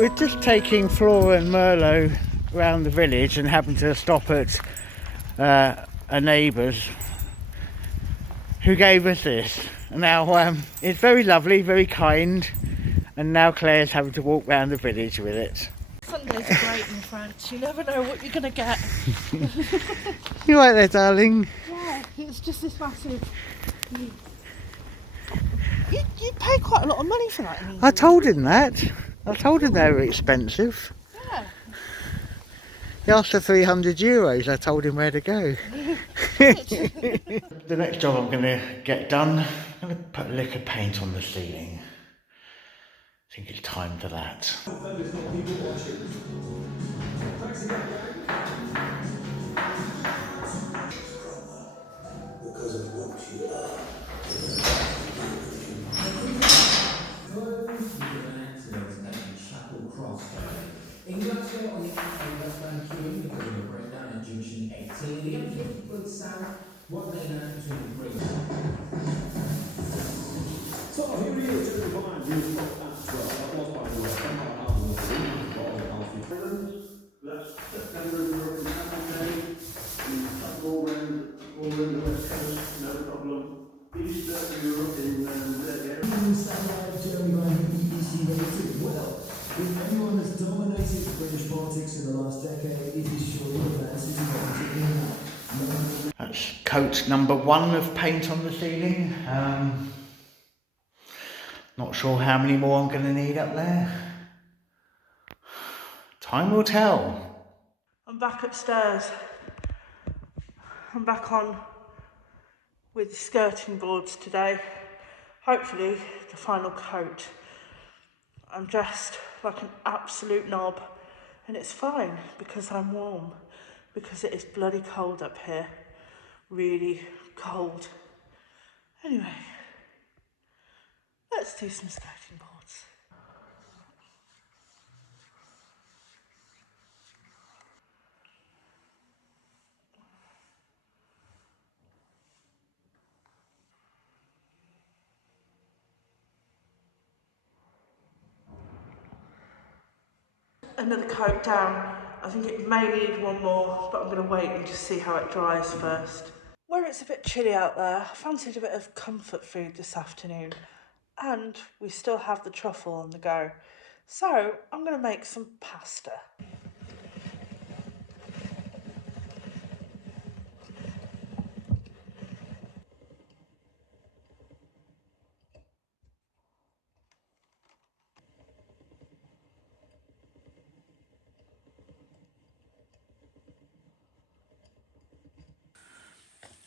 We're just taking Flora and Merlot around the village and happened to stop at a neighbour's who gave us this. Now it's very lovely, very kind, and now Claire's having to walk around the village with it. Sundays are great in France, you never know what you're going to get. You right there, darling? Yeah, it's just this massive... You pay quite a lot of money for that in England. I told him that. I told him they were expensive. Yeah. He asked for €300. I told him where to go. The next job I'm going to get done, I'm going to put liquor paint on the ceiling. I think it's time for that. In Glasgow on the westbound queuing because of a breakdown at junction 18. The M50 flowed south, one lane out between the bridges. So here we go, just behind you stop at 12. That was by the way, somehow half of the that's September in Saturday, all around the west coast, no problem. Easter Europe in there. Satellite Jeremy by the BBC related well. If anyone has dominated British politics in the last decade, it is surely Francis Scott. That's coat number 1 of paint on the ceiling. Not sure how many more I'm going to need up there. Time will tell. I'm back upstairs. I'm back on with the skirting boards today. Hopefully the final coat. I'm dressed like an absolute knob, and it's fine because I'm warm, because it is bloody cold up here, really cold. Anyway, let's do some skirting boards. Another coat down. I think it may need one more, but I'm going to wait and just see how it dries first. Where it's a bit chilly out there, I fancied a bit of comfort food this afternoon, and we still have the truffle on the go. So I'm going to make some pasta.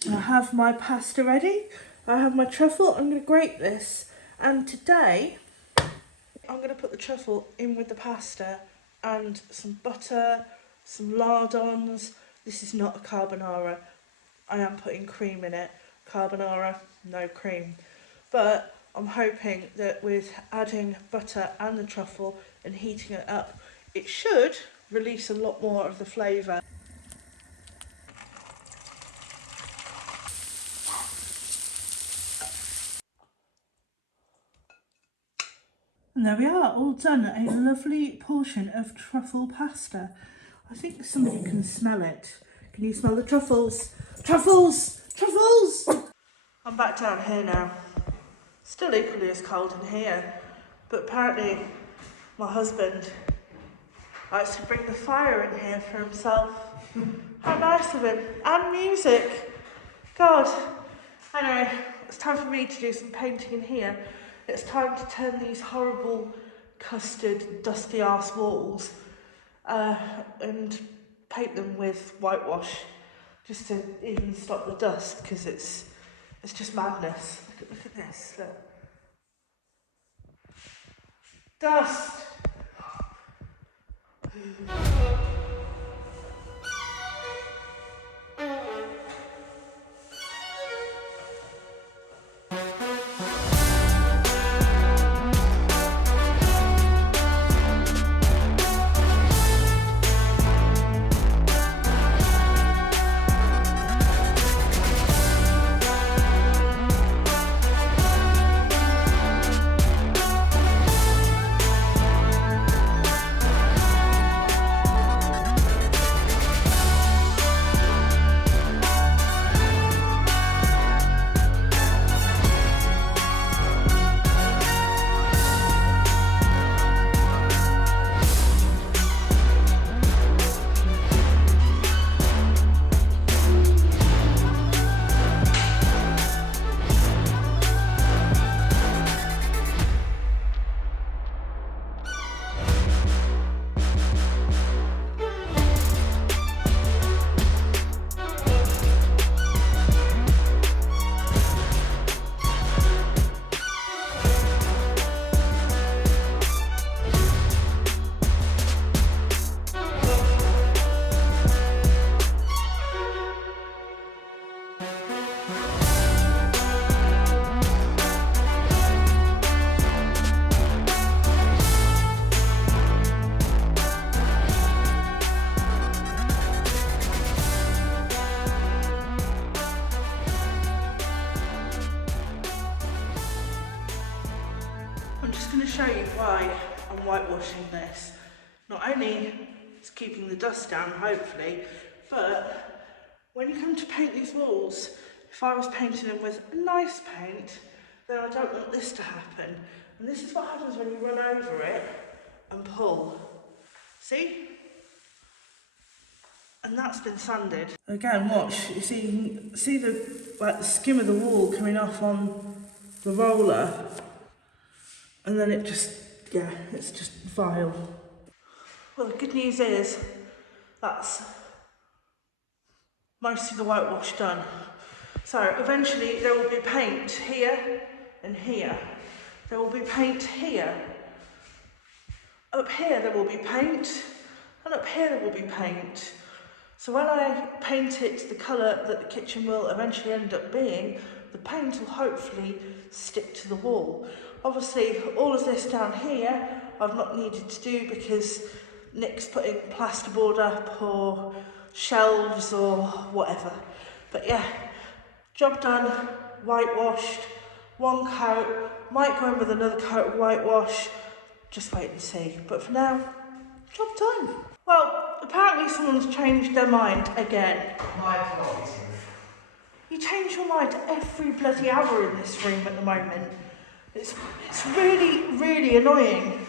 I have my pasta ready, I have my truffle, I'm going to grate this, and today I'm going to put the truffle in with the pasta and some butter, some lardons. This is not a carbonara, I am putting cream in it. Carbonara, no cream. But I'm hoping that with adding butter and the truffle and heating it up, it should release a lot more of the flavour. And there we are, all done, a lovely portion of truffle pasta. I think somebody can smell it. Can you smell the truffles? Truffles! Truffles! I'm back down here now. Still equally as cold in here, but apparently my husband likes to bring the fire in here for himself. How nice of him. And music. God. Anyway, it's time for me to do some painting in here. It's time to turn these horrible, custard, dusty ass walls and paint them with whitewash, just to even stop the dust, because it's just madness. Look at this. Look. Dust. show you why I'm whitewashing this. Not only is keeping the dust down, hopefully, but when you come to paint these walls, if I was painting them with a nice paint, then I don't want this to happen. And this is what happens when you run over it and pull. See? And that's been sanded. Again, watch. You see the skim of the wall coming off on the roller, and then it just, yeah, it's just vile. Well, the good news is that's most of the whitewash done. So eventually there will be paint here and here. There will be paint here. Up here there will be paint, and up here there will be paint. So when I paint it the colour that the kitchen will eventually end up being, the paint will hopefully stick to the wall. Obviously, all of this down here I've not needed to do because Nick's putting plasterboard up or shelves or whatever. But yeah, job done, whitewashed, one coat, might go in with another coat of whitewash, just wait and see. But for now, job done. Well, apparently someone's changed their mind again. My apologies. You change your mind every bloody hour in this room at the moment. It's really, really annoying.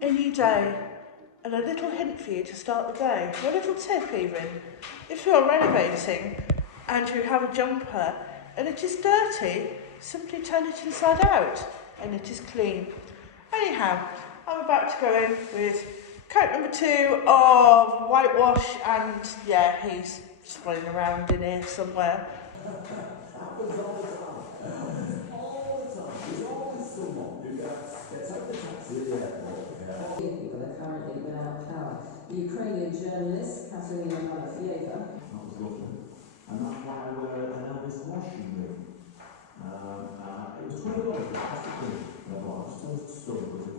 A new day, and a little hint for you to start the day, or a little tip even. If you're renovating and you have a jumper and it is dirty, simply turn it inside out and it is clean. Anyhow, I'm about to go in with coat number 2 of whitewash, and yeah, he's just running around in here somewhere. Happens all the time. All the time. There's always someone who gets out the taxi at the airport. People are currently without power. The Ukrainian journalist Katerina Malafieva. That was lovely. And that's why we're an Elvis washing room. It was $20 for the plastic room. I was just stuck with it.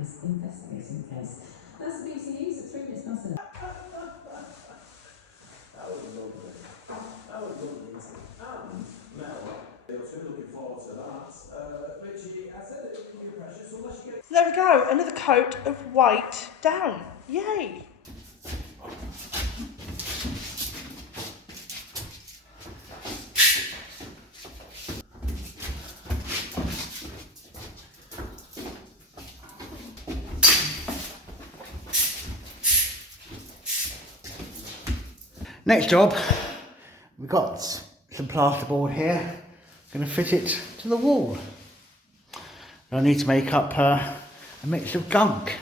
Is investigating case. That's the BBC News at 3 minutes past 11. That was lovely. That was lovely. And Mel, they were really looking forward to that. Richie, I said it would be precious unless you get. There we go, another coat of white down. Yay! Next job, we've got some plasterboard here. Going to fit it to the wall. I need to make up a mix of gunk.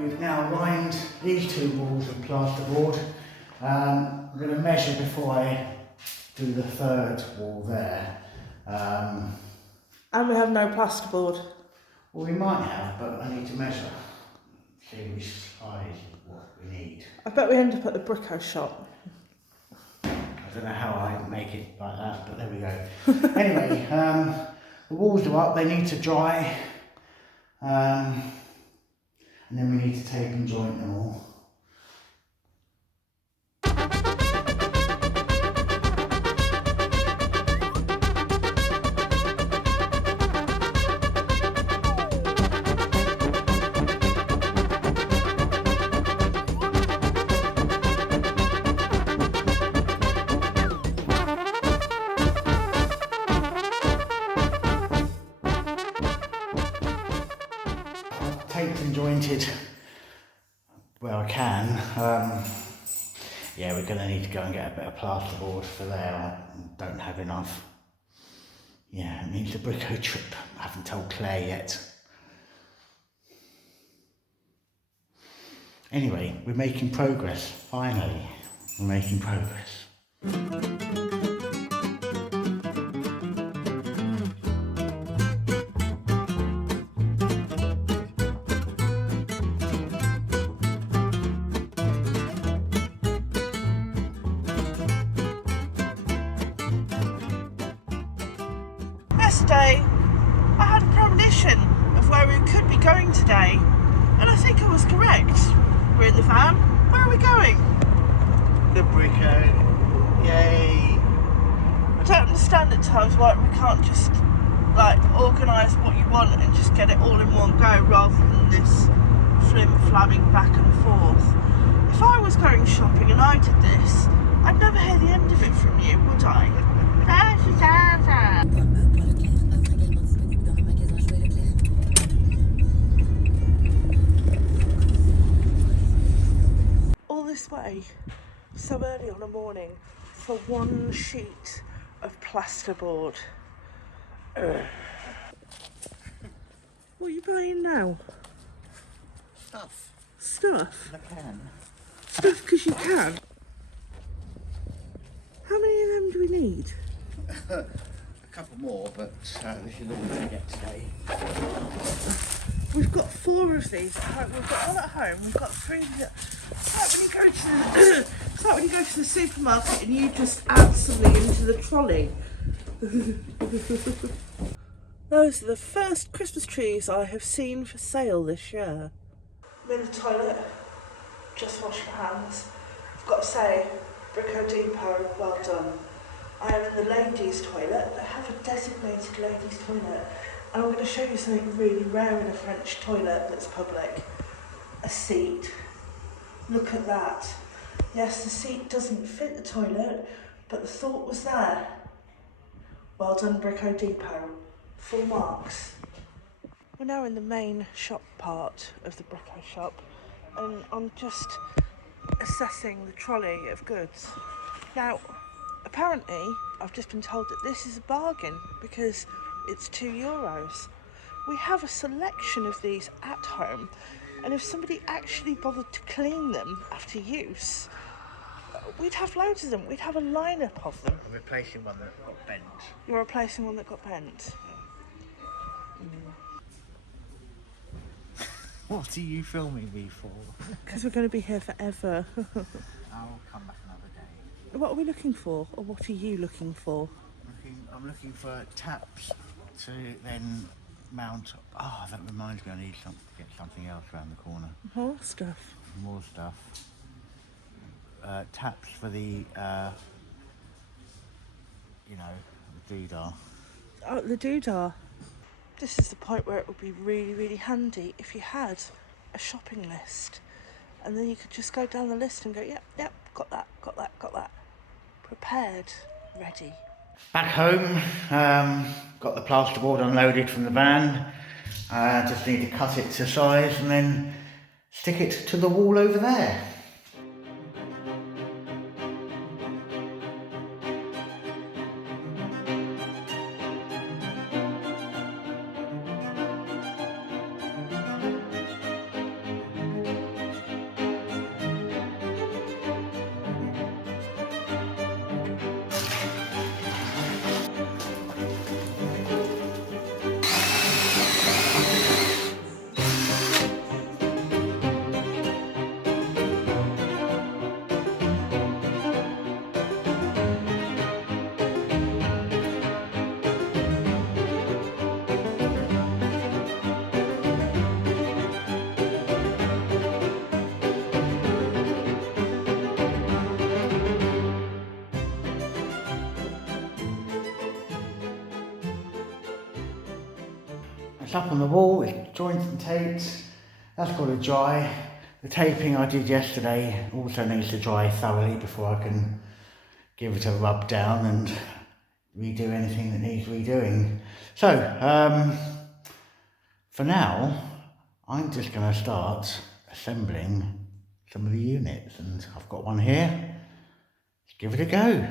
we've now lined these two walls with plasterboard. I'm going to measure before I do the third wall there. And we have no plasterboard. Well, we might have, but I need to measure. See which size what we need. I bet we end up at the Brico shop. I don't know how I make it like that, but there we go. Anyway, the walls are up, they need to dry. And then we need to tape and joint them all. Taped and jointed where I can. Yeah, we're going to need to go and get a bit of plasterboard for there. I don't have enough. Yeah, it means the Brico trip. I haven't told Claire yet. Anyway, we're making progress. Finally, we're making progress. Yesterday, I had a premonition of where we could be going today, and I think I was correct. We're in the van. Where are we going? The Brico. Yay. I don't understand at times why we can't just like organise what you want and just get it all in one go rather than this flim-flamming back and forth. If I was going shopping and I did this, I'd never hear the end of it from you, would I? All this way, so early on a morning, for one sheet of plasterboard. Ugh. What are you buying now? Stuff. Stuff? I can. Stuff because you can? How many of them do we need? A couple more, but this is all we're going to get today. We've got 4 of these at home. We've got 1 at home. We've got 3 here. It's like when you go to the supermarket and you just add something into the trolley. Those are the first Christmas trees I have seen for sale this year. I'm in the toilet. Just washed my hands. I've got to say, Brico Depot, well done. I am in the ladies' toilet. They have a designated ladies' toilet. And I'm going to show you something really rare in a French toilet that's public. A seat. Look at that. Yes, the seat doesn't fit the toilet, but the thought was there. Well done, Brico Depot. Full marks. We're now in the main shop part of the Brico shop, and I'm just assessing the trolley of goods. Now, apparently, I've just been told that this is a bargain because it's €2. We have a selection of these at home, and if somebody actually bothered to clean them after use, we'd have loads of them. We'd have a lineup of them. I'm replacing one that got bent. You're replacing one that got bent. What are you filming me for? Because we're going to be here forever. I'll come back another day. What are we looking for, or what are you looking for? I'm looking for taps to then mount. Oh, that reminds me, I need to get something else around the corner. More stuff. More stuff. Taps for the, the doodah. Oh, the doodah. This is the point where it would be really, really handy if you had a shopping list. And then you could just go down the list and go, yep, got that. Prepared, ready. Back home, got the plasterboard unloaded from the van. Just need to cut it to size and then stick it to the wall over there. up on the wall, it's jointed and taped. That's got to dry. The taping I did yesterday also needs to dry thoroughly before I can give it a rub down and redo anything that needs redoing. So, for now, I'm just going to start assembling some of the units, and I've got one here. Let's give it a go.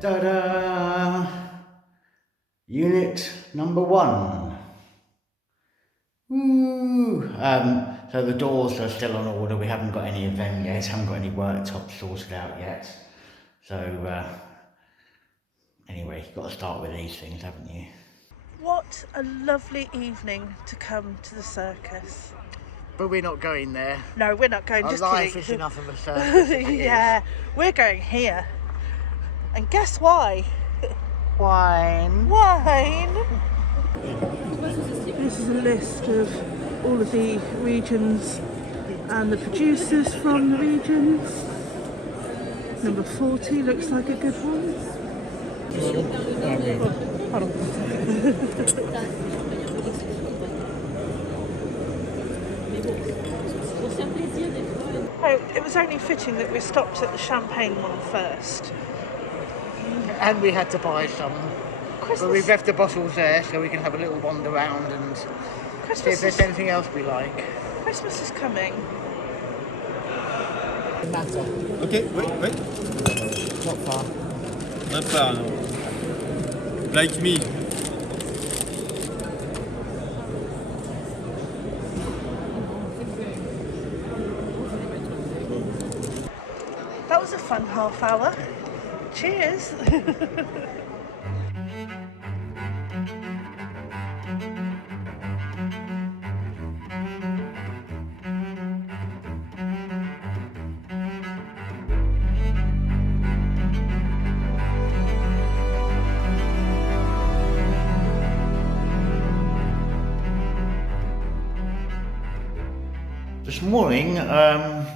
Ta-da! Unit number 1. Woo! So the doors are still on order. We haven't got any of them yet. Haven't got any worktops sorted out yet. So anyway, you've got to start with these things, haven't you? What a lovely evening to come to the circus. But we're not going there. No, we're not going. Our Just life kidding. is enough of a circus. Yeah, we're going here. And guess why? Wine. Wine! This is a list of all of the regions and the producers from the regions. Number 40 looks like a good one. Oh, it was only fitting that we stopped at the champagne one first. And we had to buy some. Christmas. But we've left the bottles there so we can have a little wander around and see if there's anything else we like. Christmas is coming. Okay, wait. Not far. Not far, no. Like me. That was a fun half hour. Cheers. This morning, I'm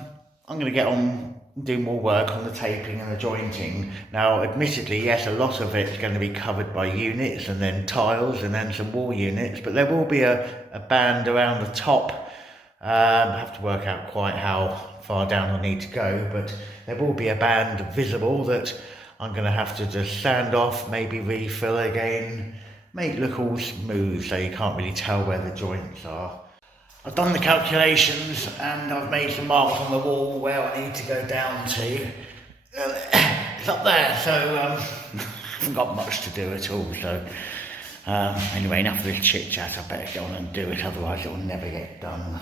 going to get on and do more work on the taping and the jointing. Now, admittedly, yes, a lot of it's going to be covered by units and then tiles and then some wall units, but there will be a band around the top. I have to work out quite how far down I need to go, but there will be a band visible that I'm going to have to just sand off, maybe refill again, make it look all smooth so you can't really tell where the joints are. I've done the calculations and I've made some marks on the wall where I need to go down to. It's up there, so I haven't got much to do at all. So anyway, enough of this chit chat. I better get on and do it, otherwise it will never get done.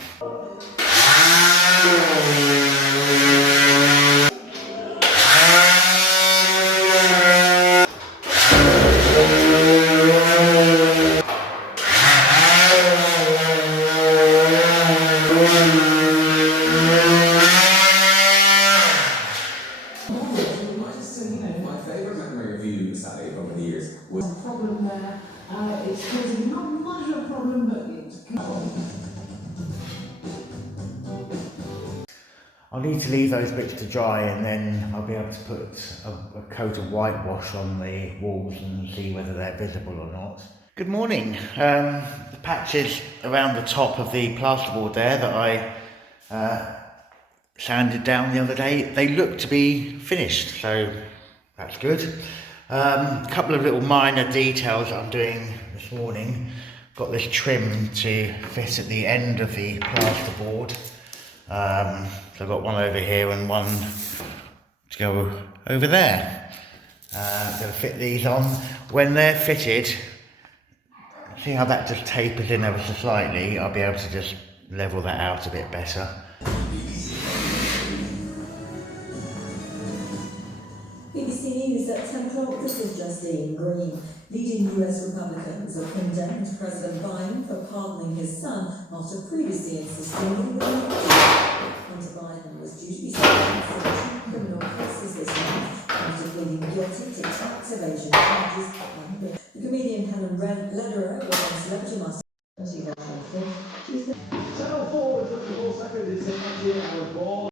I'll need to leave those bits to dry and then I'll be able to put a coat of whitewash on the walls and see whether they're visible or not. Good morning. The patches around the top of the plasterboard there that I sanded down the other day, they look to be finished, so that's good. A couple of little minor details that I'm doing this morning. Got this trim to fit at the end of the plasterboard. So I've got one over here and one to go over there. I'm going to fit these on. When they're fitted, see how that just tapers in ever so slightly? I'll be able to just level that out a bit better. BBC News at 10 o'clock. This is Justine Green. Leading US Republicans have condemned President Biden for pardoning his son after previously insisting that he would not. Hunter Biden was due to be sentenced to two criminal cases this month after pleading guilty to tax evasion charges. The comedian Helen Lederer was on Celebrity Master. Channel 4 24/7 is here our ball.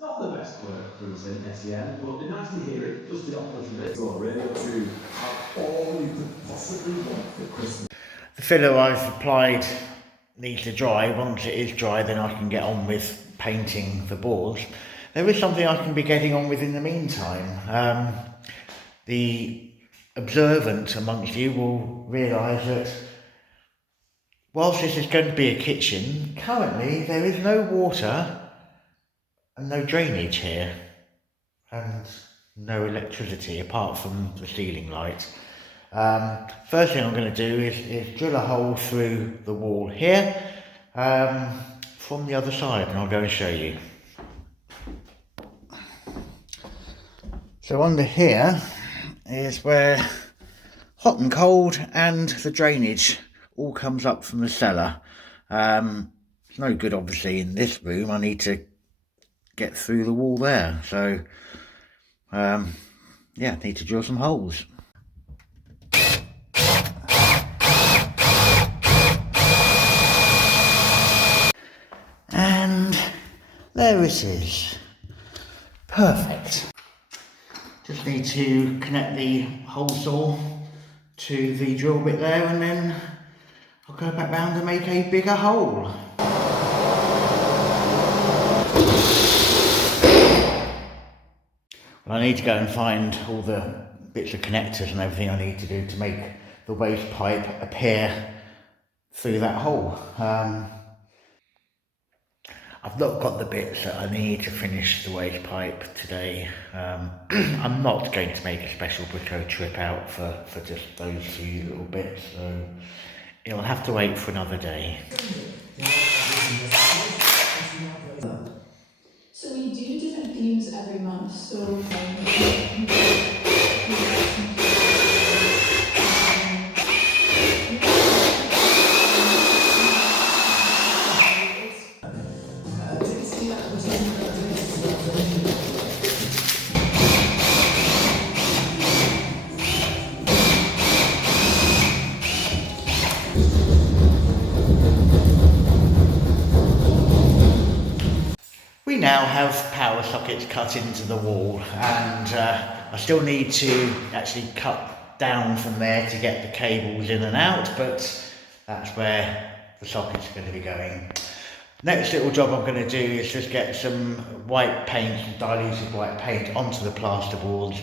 Not the best work cruising SEN, but nice to hear it dusted off a little bit. Go on Radio 2, have all you could possibly want for Christmas. The filler I've applied needs to dry. Once it is dry, then I can get on with painting the boards. There is something I can be getting on with in the meantime. The observant amongst you will realise that whilst this is going to be a kitchen, currently there is no water and no drainage here and no electricity apart from the ceiling light. First thing I'm going to do is drill a hole through the wall here from the other side, and I'll go and show you. So under here is where hot and cold and the drainage all comes up from the cellar. It's no good obviously in this room. I need to get through the wall there, so yeah, need to drill some holes. And there it is. Perfect. Just need to connect the hole saw to the drill bit there, and then I'll go back round and make a bigger hole. Well, I need to go and find all the bits of connectors and everything I need to do to make the waste pipe appear through that hole. I've not got the bits that I need to finish the waste pipe today. I'm not going to make a special Brico trip out for just those few little bits, so it'll have to wait for another day. So we do different themes every month, so We now have power sockets cut into the wall, and I still need to actually cut down from there to get the cables in and out, but that's where the sockets are going to be going. Next little job I'm going to do is just get some white paint, some diluted white paint onto the plasterboards.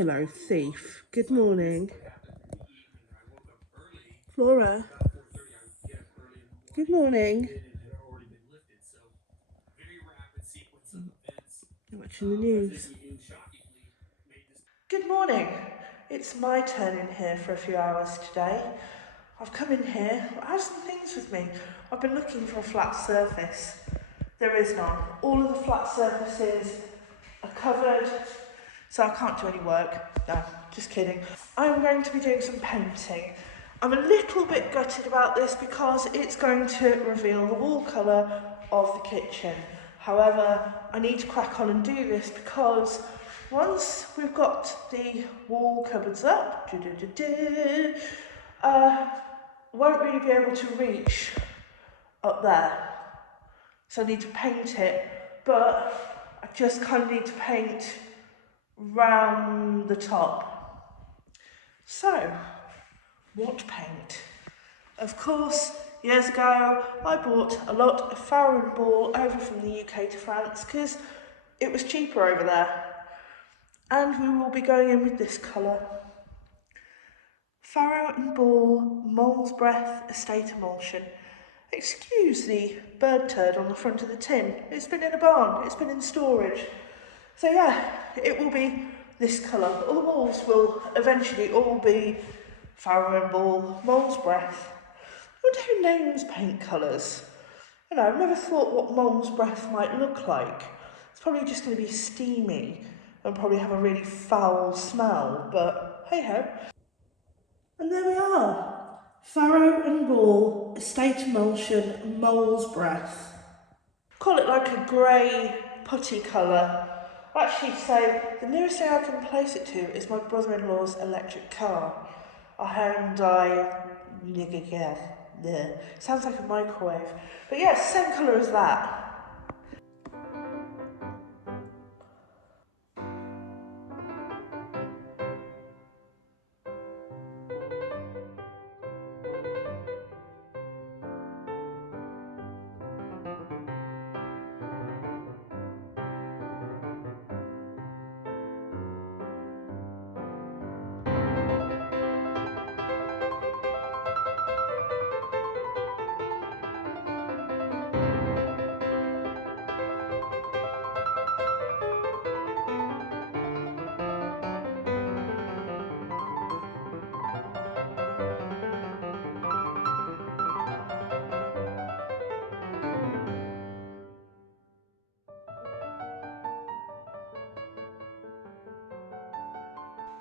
pillow, thief. Good morning. Flora. Good morning. You're watching the news. Good morning. It's my turn in here for a few hours today. I've come in here, I have some things with me. I've been looking for a flat surface. There is none. All of the flat surfaces are covered, so I can't do any work. No, just kidding. I'm going to be doing some painting. I'm a little bit gutted about this because it's going to reveal the wall colour of the kitchen. However, I need to crack on and do this because once we've got the wall cupboards up, won't really be able to reach up there. So I need to paint it, but I just kind of need to paint round the top. So, what paint? Of course, years ago, I bought a lot of Farrow and Ball over from the UK to France because it was cheaper over there. And we will be going in with this colour. Farrow and Ball Mole's Breath Estate Emulsion. Excuse the bird turd on the front of the tin. It's been in a barn, it's been in storage. So yeah, it will be this colour. All the walls will eventually all be Farrow and Ball Mole's Breath. I wonder who names paint colours. I don't know, I've never thought what Mole's Breath might look like. It's probably just going to be steamy and probably have a really foul smell, but hey ho. And there we are. Farrow and Ball Estate Emulsion Mole's Breath. Call it like a grey putty colour. Actually, so the nearest thing I can place it to is my brother-in-law's electric car. A Hyundai. Sounds like a microwave. But yeah, same colour as that.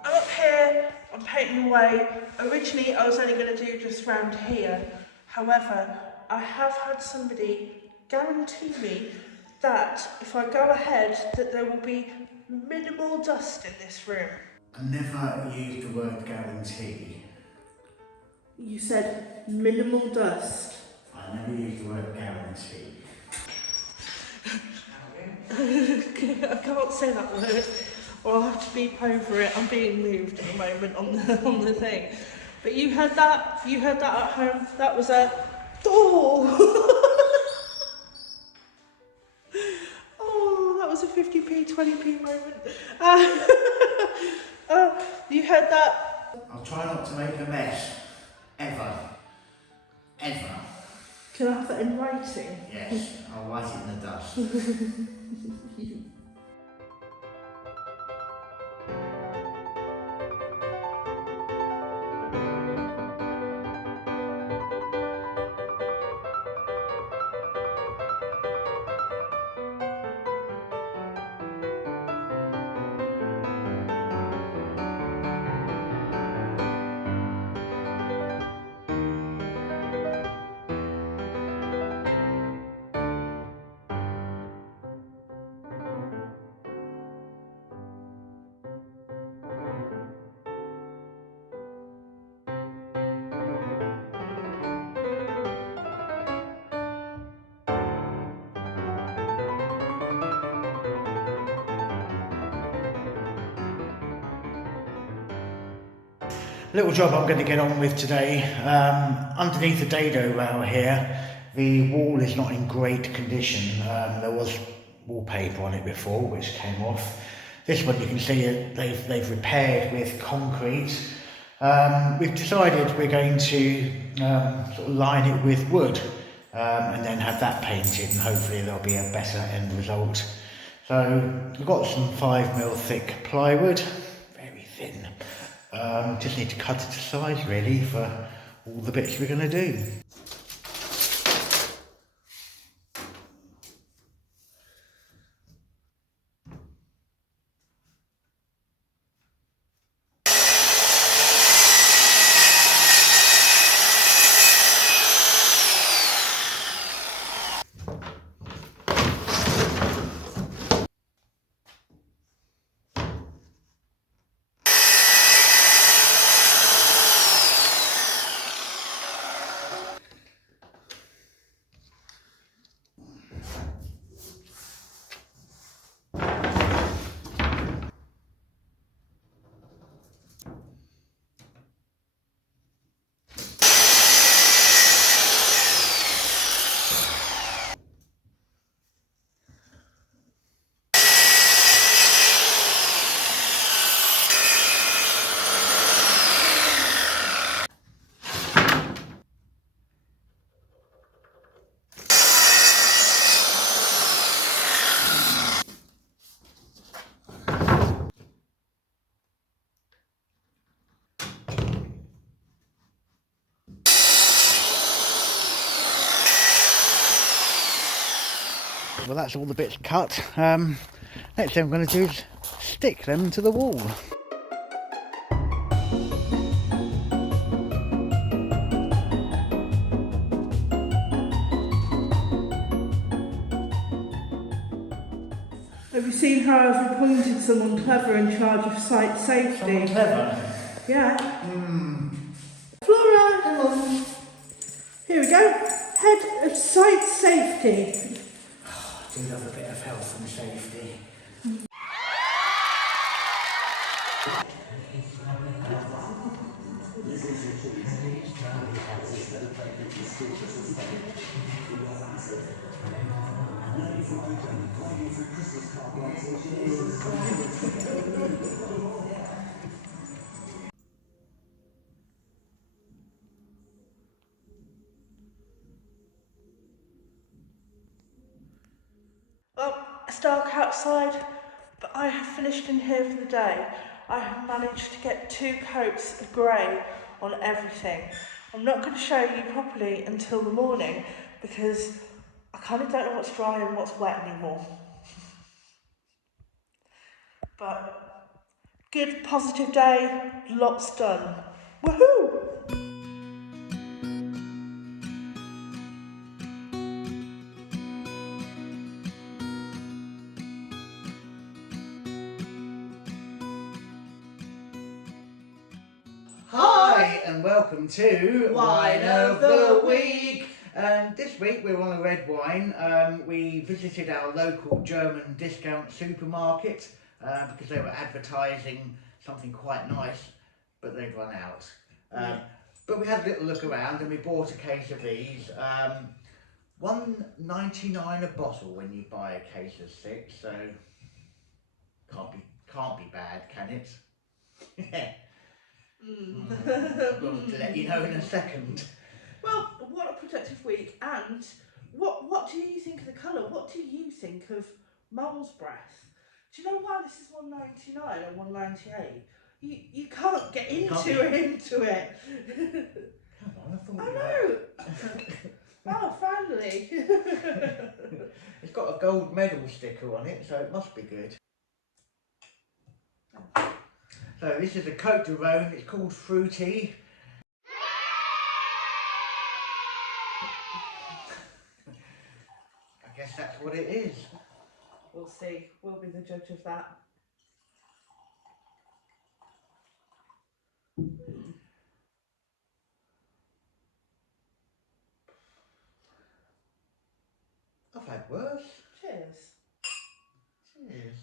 I'm up here, I'm painting away. Originally I was only going to do just round here. However, I have had somebody guarantee me that if I go ahead that there will be minimal dust in this room. I never used the word guarantee. You said minimal dust. I never used the word guarantee. I can't say that word, or I'll have to beep over it. I'm being moved at the moment on the thing. But you heard that? You heard that at home? That was a oh, that was a 50p, 20p moment. You heard that? I'll try not to make a mess. Ever. Ever. Can I have that in writing? Yes, I'll write it in the dust. Little job I'm going to get on with today. Underneath the dado rail here, the wall is not in great condition. There was wallpaper on it before which came off. This one you can see that they've repaired with concrete. We've decided we're going to sort of line it with wood and then have that painted, and hopefully there'll be a better end result. So we've got some 5mm thick plywood, very thin. Just need to cut it to size really for all the bits we're going to do. Well, that's all the bits cut. Next thing I'm going to do is stick them to the wall. Have you seen how I've appointed someone clever in charge of site safety? Someone clever? Yeah. Flora! Hello. Here we go. Head of site safety. I do love a bit of health and safety. Well, it's dark outside, but I have finished in here for the day. I have managed to get 2 coats of grey on everything. I'm not going to show you properly until the morning because I kind of don't know what's dry and what's wet anymore. But good, positive day, lots done. Woohoo! Hi and welcome to Wine of the Week. And this week we're on a red wine. We visited our local German discount supermarket because they were advertising something quite nice, but they'd run out. But we had a little look around and we bought a case of these. $1.99 a bottle when you buy a case of 6, so can't be bad, can it? We'll let you know in a second. Well, what a productive week, and what do you think of the colour? What do you think of Mole's Breath? Do you know why this is $1.99 or $1.98? You can't get into it. Come on, I thought I you know. Oh, finally. It's got a gold medal sticker on it, so it must be good. So this is a Côte de Rhône. It's called Fruity. I guess that's what it is. We'll see. We'll be the judge of that. I've had worse. Cheers. Cheers.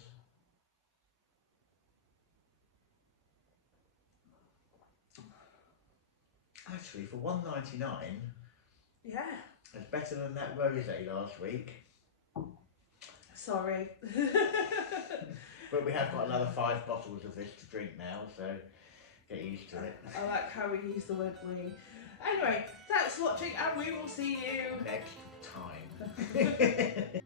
Actually, for $1.99, Yeah. it's better than that rosé last week. Sorry. But we have got another 5 bottles of this to drink now, so get used to it. I like how we use the word we. Anyway, thanks for watching and we will see you Next time.